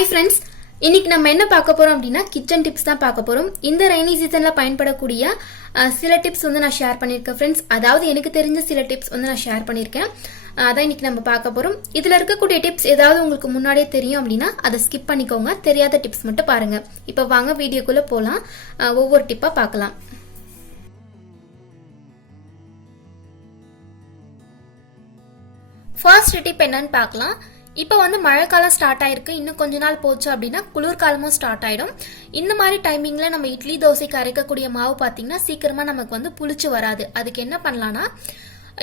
Hi friends, இன்னைக்கு நம்ம என்ன பார்க்க போறோம் அப்படினா கிச்சன் டிப்ஸ் தான் பார்க்க போறோம். இந்த ரெய்னி சீசன்ல பயன்படக்கூடிய சில டிப்ஸ் வந்து நான் ஷேர் பண்ணிருக்கேன் फ्रेंड्स. அதாவது எனக்கு தெரிஞ்ச சில டிப்ஸ் வந்து நான் ஷேர் பண்ணிருக்கேன். அத இன்னைக்கு நம்ம பார்க்க போறோம். இதுல இருக்கக்கூடிய டிப்ஸ் ஏதாவது உங்களுக்கு முன்னாடியே தெரியும் அப்படினா அதை ஸ்கிப் பண்ணிக்கோங்க. தெரியாத டிப்ஸ் மட்டும் பாருங்க. இப்போ வாங்க வீடியோக்குள்ள போலாம். ஒவ்வொரு டிப்பா பார்க்கலாம். ஃபர்ஸ்ட் டிப் என்னன்னு பார்க்கலாம். இப்போ வந்து மழைக்காலம் ஸ்டார்ட் ஆயிருக்கு. இன்னும் கொஞ்ச நாள் போச்சு அப்படின்னா குளிர்காலமும் ஸ்டார்ட் ஆயிடும். இந்த மாதிரி டைமிங்ல நம்ம இட்லி தோசைக்கு அரைக்கக்கூடிய மாவு பார்த்தீங்கன்னா சீக்கிரமா நமக்கு வந்து புளிச்சு வராது. அதுக்கு என்ன பண்ணலாம்னா,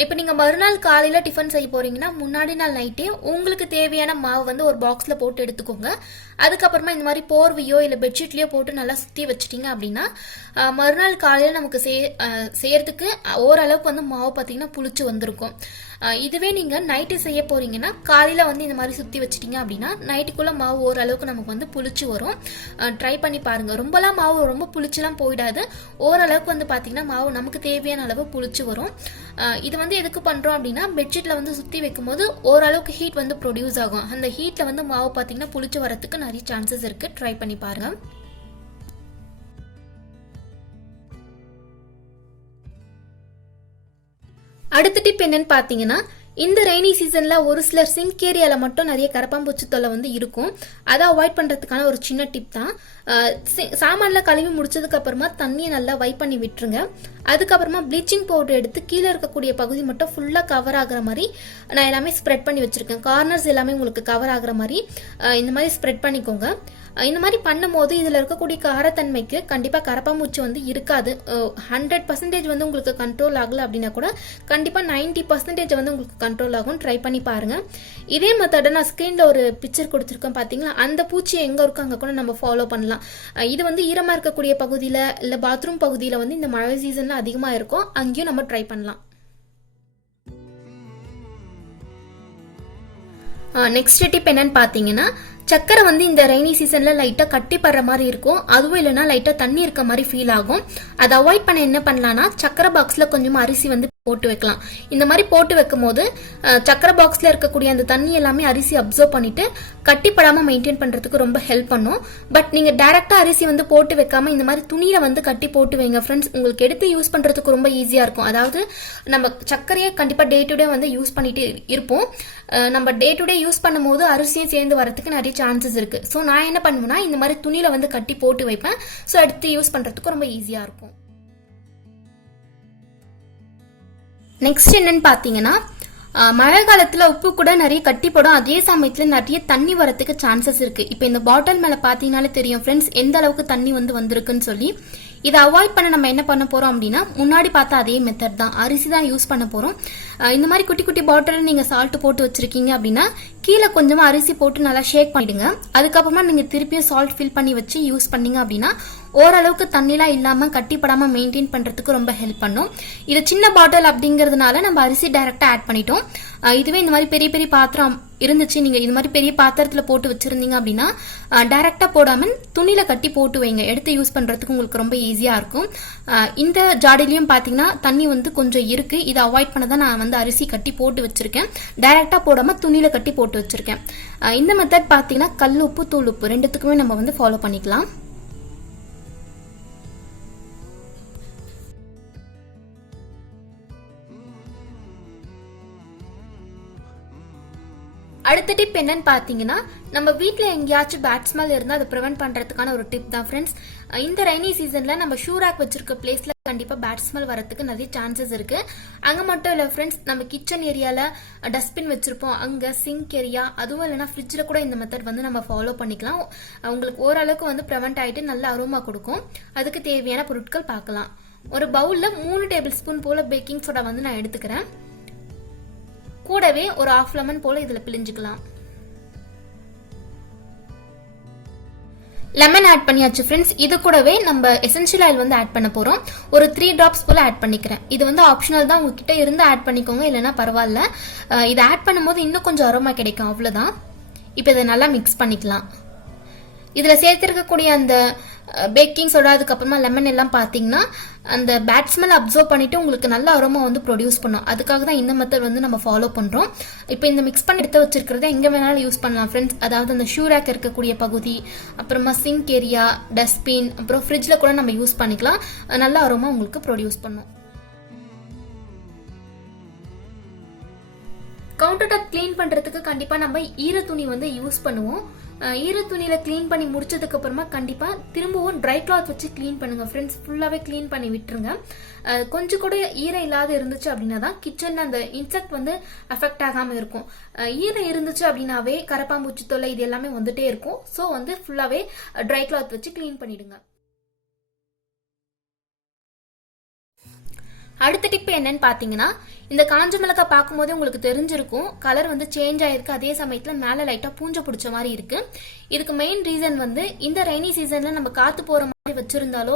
இப்போ நீங்க மறுநாள் காலையில டிஃபன் செய்ய போறீங்கன்னா முன்னாடி நாள் நைட்டே உங்களுக்கு தேவையான மாவு வந்து ஒரு பாக்ஸ்ல போட்டு எடுத்துக்கோங்க. அதுக்கப்புறமா இந்த மாதிரி போர்வையோ இல்லை பெட்ஷீட்லயோ போட்டு நல்லா சுத்தி வச்சுட்டீங்க அப்படின்னா மறுநாள் காலையில நமக்கு செய்யறதுக்கு ஓரளவுக்கு வந்து மாவு பார்த்தீங்கன்னா புளிச்சு வந்திருக்கும். இதுவே நீங்க நைட்டு செய்ய போறீங்கன்னா காலையில வந்து இந்த மாதிரி சுத்தி வச்சிட்டீங்க அப்படின்னா நைட்டுக்குள்ள மாவு ஓரளவுக்கு நமக்கு வந்து புளிச்சு வரும். ட்ரை பண்ணி பாருங்க. ரொம்பலாம் மாவு ரொம்ப புளிச்சுலாம் போயிடாது. ஓரளவுக்கு வந்து பாத்தீங்கன்னா மாவு நமக்கு தேவையான அளவு புளிச்சு வரும். இது வந்து எதுக்கு பண்றோம் அப்படின்னா பெட்ஷீட்ல வந்து சுத்தி வைக்கும் போது ஓரளவுக்கு ஹீட் வந்து ப்ரொடியூஸ் ஆகும். அந்த ஹீட்ல வந்து மாவு பாத்தீங்கன்னா புளிச்சு வரதுக்கு நிறைய சான்சஸ் இருக்கு. ட்ரை பண்ணி பாருங்க. அடுத்த டிப் என்னன்னு பாத்தீங்கன்னா, இந்த ரெய்னி சீசன்ல ஒரு சிலர் சிங்க் ஏரியால மட்டும் நிறைய கரப்பாம்பூச்சி தொல்லை வந்து இருக்கும். அதை அவாய்ட் பண்றதுக்கான ஒரு சின்ன டிப் தான். சாமான்ல கழுவி முடிச்சதுக்கு அப்புறமா தண்ணியை நல்லா வைப் பண்ணி விட்டுருங்க. அதுக்கப்புறமா ப்ளீச்சிங் பவுடர் எடுத்து கீழே இருக்கக்கூடிய பகுதி மட்டும் ஃபுல்லா கவர் ஆகுற மாதிரி நான் எல்லாமே ஸ்ப்ரெட் பண்ணி வச்சிருக்கேன். கார்னர்ஸ் எல்லாமே உங்களுக்கு கவர் ஆகுற மாதிரி இந்த மாதிரி ஸ்ப்ரெட் பண்ணிக்கோங்க. இந்த மாதிரி பண்ணும்போது இதுல இருக்கக்கூடிய காரத்தன்மைக்கு கண்டிப்பா கரப்பாம்பூச்சி வந்து இருக்காது. 100% வந்து உங்களுக்கு கண்ட்ரோல் ஆகல அப்படின்னா கூட கண்டிப்பா 90% வந்து உங்களுக்கு கண்ட்ரோல் ஆகும். ட்ரை பண்ணி பாருங்க. இதே மெத்தட நான் ஸ்கிரீன்ல ஒரு பிக்சர் கொடுத்துருக்கேன் பாத்தீங்களா, அந்த பூச்சி எங்க இருக்கோ அங்க கூட நம்ம ஃபாலோ பண்ணலாம். இது வந்து ஈரமா இருக்கக்கூடிய பகுதியில இல்ல பாத்ரூம் பகுதியில வந்து இந்த மழை சீசன்ல அதிகமா இருக்கும். அங்கேயும் நம்ம ட்ரை பண்ணலாம். நெக்ஸ்ட் டிப் என்னன்னு பாத்தீங்கன்னா, சக்கரை வந்து இந்த ரெய்னி சீசன்ல லைட்டா கட்டி படுற மாதிரி இருக்கும். அதுவும் இல்லைன்னா லைட்டா தண்ணி இருக்க மாதிரி ஃபீல் ஆகும். அதை அவாய்ட் பண்ண என்ன பண்ணலாம்னா, சக்கரை பாக்ஸ்ல கொஞ்சமா அரிசி வந்து போட்டு வைக்கலாம். இந்த மாதிரி போட்டு வைக்கும் போது சக்கரை பாக்ஸ்ல இருக்கக்கூடிய அந்த தண்ணி எல்லாமே அரிசி அப்சர்வ் பண்ணிட்டு கட்டிப்படாம மெயின்டைன் பண்றதுக்கு ரொம்ப ஹெல்ப் பண்ணும். பட் நீங்க டைரக்டா அரிசி வந்து போட்டு வைக்காம இந்த மாதிரி துணியில வந்து கட்டி போட்டு வைங்க ஃப்ரெண்ட்ஸ். உங்களுக்கு எடுத்து யூஸ் பண்றதுக்கு ரொம்ப ஈஸியா இருக்கும். அதாவது நம்ம சர்க்கரையை கண்டிப்பா டே டு டே வந்து யூஸ் பண்ணிட்டு இருப்போம். நம்ம டே டு டே யூஸ் பண்ணும் போது அரிசியும் சேர்ந்து வரதுக்கு நிறைய சான்சஸ் இருக்கு. ஸோ நான் என்ன பண்ணுவேன்னா இந்த மாதிரி துணியில வந்து கட்டி போட்டு வைப்பேன். ஸோ எடுத்து யூஸ் பண்றதுக்கு ரொம்ப ஈஸியா இருக்கும். நெக்ஸ்ட் என்னன்னு பாத்தீங்கன்னா, மழை காலத்துல உப்பு கூட நிறைய கட்டிப்படும். அதே சமயத்துல நிறைய தண்ணி வரத்துக்கு சான்சஸ் இருக்கு. இப்ப இந்த பாட்டில் மேல பாத்தீங்கன்னாலே தெரியும் ஃப்ரெண்ட்ஸ் எந்த அளவுக்கு தண்ணி வந்து வந்திருக்குன்னு சொல்லி. இதை அவாய்ட் பண்ண நம்ம என்ன பண்ண போறோம் அப்படின்னா, முன்னாடி பார்த்தா அதே மெத்தட் தான், அரிசி தான் யூஸ் பண்ண போறோம். இந்த மாதிரி குட்டி குட்டி பாட்டில் நீங்க சால்ட் போட்டு வச்சிருக்கீங்க அப்படின்னா கீழே கொஞ்சமா அரிசி போட்டு நல்லா ஷேக் பண்ணிடுங்க. அதுக்கப்புறமா நீங்க திருப்பியும் சால்ட் ஃபில் பண்ணி வச்சு யூஸ் பண்ணீங்க அப்படின்னா ஓரளவுக்கு தண்ணிலாம் இல்லாம கட்டிப்படாம மெயின்டைன் பண்றதுக்கு ரொம்ப ஹெல்ப் பண்ணும். இது சின்ன பாட்டில் அப்படிங்கறதுனால நம்ம அரிசி டைரக்டா ஆட் பண்ணிட்டோம். இதுவே இந்த மாதிரி பெரிய பெரிய பாத்திரம் இருந்துச்சு, நீங்க இது மாதிரி பெரிய பாத்திரத்துல போட்டு வச்சிருந்தீங்க அப்படின்னா டைரக்டா போடாம துணியில கட்டி போட்டு வைங்க. எடுத்து யூஸ் பண்றதுக்கு உங்களுக்கு ரொம்ப ஈஸியா இருக்கும். இந்த ஜாடிலையும் பாத்தீங்கன்னா தண்ணி வந்து கொஞ்சம் இருக்கு. இதை அவாய்ட் பண்ணதான் நான் வந்து அரிசி கட்டி போட்டு வச்சிருக்கேன். டைரக்டா போடாம துணியில கட்டி போட்டு வச்சிருக்கேன். இந்த மெத்தட் பாத்தீங்கன்னா கல் உப்பு தூள் உப்பு ரெண்டுத்துக்குமே நம்ம வந்து ஃபாலோ பண்ணிக்கலாம். அடுத்த டிப் என்னன்னு பாத்தீங்கன்னா, நம்ம வீட்ல எங்கேயாச்சும் பேட் ஸ்மெல் இருந்தா அதை ப்ரிவென்ட் பண்றதுக்கான ஒரு டிப் தான் ஃப்ரெண்ட்ஸ். இந்த ரெய்னி சீசன்ல நம்ம ஷூ ரேக் வச்சிருக்க பிளேஸ்ல கண்டிப்பா பேட் ஸ்மெல் வரதுக்கு நிறைய சான்சஸ் இருக்கு. அங்க மட்டும் இல்ல ஃப்ரெண்ட்ஸ், நம்ம கிச்சன் ஏரியால டஸ்ட்பின் வச்சிருப்போம், அங்க சிங்க் ஏரியா, அதுவும் இல்லைன்னா ஃப்ரிட்ஜ்ல கூட இந்த மெத்தட் வந்து நம்ம ஃபாலோ பண்ணிக்கலாம். உங்களுக்கு ஓரளவுக்கு வந்து ப்ரிவென்ட் ஆயிட்டு நல்ல அரோமா கொடுக்கும். அதுக்கு தேவையான பொருட்கள் பார்க்கலாம். ஒரு பவுல்ல 3 டேபிள் ஸ்பூன் போல பேக்கிங் சோடா வந்து நான் எடுத்துக்கிறேன். கூடவே ஒரு 1/2 லெமன் போல இதுல பிழிஞ்சுக்கலாம். லெமன் ஆட் பண்ணியாச்சு ஃப்ரெண்ட்ஸ். இது கூடவே நம்ம எசென்ஷியல் ஆயில் வந்து ஆட் பண்ண போறோம். ஒரு 3 டிராப்ஸ் போல ஆட் பண்ணிக்கிறேன். இது வந்து ஆப்ஷனல் தான், உங்ககிட்ட இருந்து ஆட் பண்ணிக்கோங்க, இல்லைன்னா பரவாயில்ல. இதை ஆட் பண்ணும்போது இன்னும் கொஞ்சம் அரோமா கிடைக்கும், அவ்வளவுதான். இப்போ இதை நல்லா மிக்ஸ் பண்ணிக்கலாம். இதுல சேர்த்திருக்கக்கூடிய அந்த பேக்கிங் சோடா அதுக்கப்புறமா லெமன் எல்லாம் பார்த்தீங்கன்னா அந்த பேட் ஸ்மெல் அப்சர்வ் பண்ணிட்டு உங்களுக்கு நல்ல அரோமா வந்து ப்ரொடியூஸ் பண்ணும். அதுக்காக தான் இந்த மெத்தட் வந்து நம்ம ஃபாலோ பண்றோம். இப்போ இந்த மிக்ஸ் பண்ணி எடுத்து வச்சிருக்கிறத எங்க வேணாலும் யூஸ் பண்ணலாம் ஃப்ரெண்ட்ஸ். அதாவது அந்த ஷூ ரேக் இருக்கக்கூடிய பகுதி, அப்புறமா சிங்க் ஏரியா, டஸ்ட்பின், அப்புறம் ஃப்ரிட்ஜில் கூட நம்ம யூஸ் பண்ணிக்கலாம். நல்ல அரோமா உங்களுக்கு ப்ரொடியூஸ் பண்ணும். கவுண்டர் டாப் கிளீன் பண்றதுக்கு கண்டிப்பா நம்ம ஈர துணி வந்து யூஸ் பண்ணுவோம். ஈர துணியில கிளீன் பண்ணி முடிச்சதுக்கு அப்புறமா கண்டிப்பா திரும்பவும் ட்ரை கிளாத் வச்சு கிளீன் பண்ணுங்க ஃப்ரெண்ட்ஸ். ஃபுல்லாவே கிளீன் பண்ணி விட்டுருங்க. கொஞ்சம் கூட ஈரம் இல்லாத இருந்துச்சு அப்படின்னா தான் கிச்சன்ல அந்த இன்செக்ட் வந்து அஃபெக்ட் ஆகாம இருக்கும். ஈரம் இருந்துச்சு அப்படின்னாவே கரப்பாம்பூச்சி தொல்லை இது எல்லாமே வந்துட்டே இருக்கும். ஸோ வந்து ஃபுல்லாவே ட்ரை கிளாத் வச்சு கிளீன் பண்ணிடுங்க. அடுத்த டிப் என்னன்னு பாத்தீங்கன்னா, இந்த காஞ்ச மிளகாய் பார்க்கும்போது உங்களுக்கு தெரிஞ்சிருக்கும் கலர் வந்து சேஞ்ச் ஆயிருக்கு. அதே சமயத்துல மேல லைட்டா பூஞ்சை பிடிச்ச மாதிரி இருக்கு. இதுக்கு மெயின் ரீசன் வந்து இந்த ரெய்னி சீசன்ல நம்ம காத்து போற மாதிரி வச்சிருந்தாலோ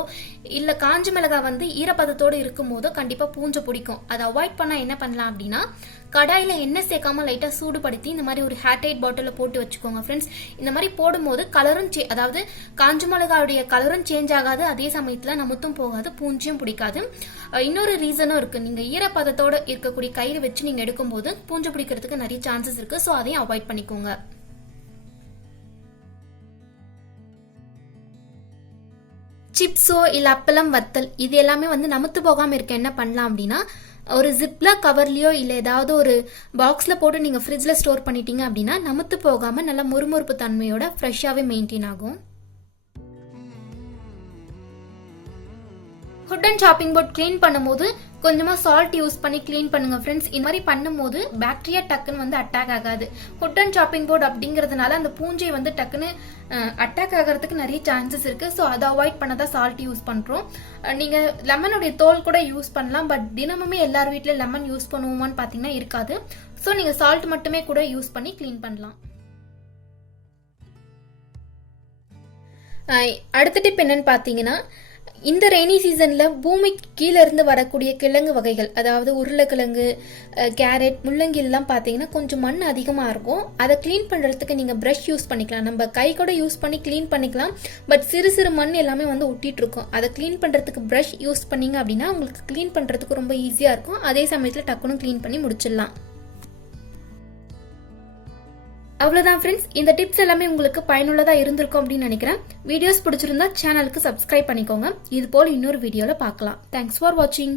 இல்ல காஞ்ச மிளகாய் வந்து ஈரப்பதத்தோடு இருக்கும் போதோ கண்டிப்பா பூஞ்சை பிடிக்கும். அதை அவாய்ட் பண்ண என்ன பண்ணலாம் அப்படின்னா, கடாயில எண்ணெய் சேர்க்காம லைட்டா சூடுபடுத்தி இந்த மாதிரி ஒரு ஹேர்டைட் பாட்டில போட்டு வச்சுக்கோங்க ஃப்ரெண்ட்ஸ். இந்த மாதிரி போடும்போது கலரும் அதாவது காஞ்ச மிளகாவுடைய கலரும் சேஞ்ச் ஆகாது, அதே சமயத்துல நமத்தும் போகாது, பூஞ்சியும் பிடிக்காது. இன்னொரு ரீசனும் இருக்கு. நீங்க ஈரப்பதத்தோட இருக்கக்கூடிய கயிறு வச்சு நீங்க எடுக்கும்போது பூஞ்சை பிடிக்கிறதுக்கு நிறைய சான்சஸ் இருக்கு. ஸோ அதையும் அவாய்ட் பண்ணிக்கோங்க. சிப்ஸோ இல்ல அப்பளம் வத்தல் இது எல்லாமே வந்து நமத்து போகாம இருக்க என்ன பண்ணலாம் அப்படின்னா, ஒரு ஜிப்ல கவர்லயோ இல்ல ஏதாவது ஒரு பாக்ஸ்ல போட்டு நீங்க ஃப்ரிட்ஜ்ல ஸ்டோர் பண்ணிட்டீங்க அப்படின்னா நமத்து போகாம நல்ல முறுமுறுப்பு தன்மையோட ஃப்ரெஷ்ஷாவே மெயின்டைன் ஆகும். Hood and chopping board clean பண்ணும்போது கொஞ்சமா சால்ட் யூஸ் பண்ணி கிளீன் பண்ணுங்க ஃப்ரெண்ட்ஸ். இந்த மாதிரி பண்ணும்போது பாக்டீரியா டக்குன்னு வந்து அட்டாக் ஆகாது. ஹுட் அண்ட் சாப்பிங் போர்ட் அப்படிங்கிறதுனால அந்த பூஞ்சை வந்து டக்குன்னு அட்டாக் ஆகிறதுக்கு நிறைய சான்சஸ் இருக்கு. ஸோ அதை அவாய்ட் பண்ணதான் சால்ட் யூஸ் பண்றோம். நீங்க லெமனுடைய தோல் கூட யூஸ் பண்ணலாம். பட் தினமுமே எல்லார் வீட்லயும் லெமன் யூஸ் பண்ணுவோமான்னு பாத்தீங்கன்னா இருக்காது. ஸோ நீங்க சால்ட் மட்டுமே கூட யூஸ் பண்ணி கிளீன் பண்ணலாம். அடுத்த டிப் என்னன்னு பாத்தீங்கன்னா, இந்த ரெய்னி சீசன்ல பூமிக்கு கீழே இருந்து வரக்கூடிய கிழங்கு வகைகள், அதாவது உருளைக்கிழங்கு, கேரட், முள்ளங்கி எல்லாம் பாத்தீங்கன்னா கொஞ்சம் மண் அதிகமா இருக்கும். அதை கிளீன் பண்றதுக்கு நீங்க பிரஷ் யூஸ் பண்ணிக்கலாம். நம்ம கை கூட யூஸ் பண்ணி கிளீன் பண்ணிக்கலாம். பட் சிறு சிறு மண் எல்லாமே வந்து ஒட்டிட்டு இருக்கும். அதை கிளீன் பண்றதுக்கு பிரஷ் யூஸ் பண்ணீங்க அப்படின்னா உங்களுக்கு கிளீன் பண்றதுக்கு ரொம்ப ஈஸியா இருக்கும். அதே சமயத்துல டக்குன்னு கிளீன் பண்ணி முடிச்சிடலாம். அவ்வளவுதான் ஃப்ரெண்ட்ஸ். இந்த டிப்ஸ் எல்லாமே உங்களுக்கு பயனுள்ளதா இருந்திருக்கும் அப்படின்னு நினைக்கிறேன். வீடியோஸ் பிடிச்சிருந்தா சேனலுக்கு சப்ஸ்கிரைப் பண்ணிக்கோங்க. இது போல இன்னொரு வீடியோல பார்க்கலாம். தேங்க்ஸ் ஃபார் வாட்சிங்.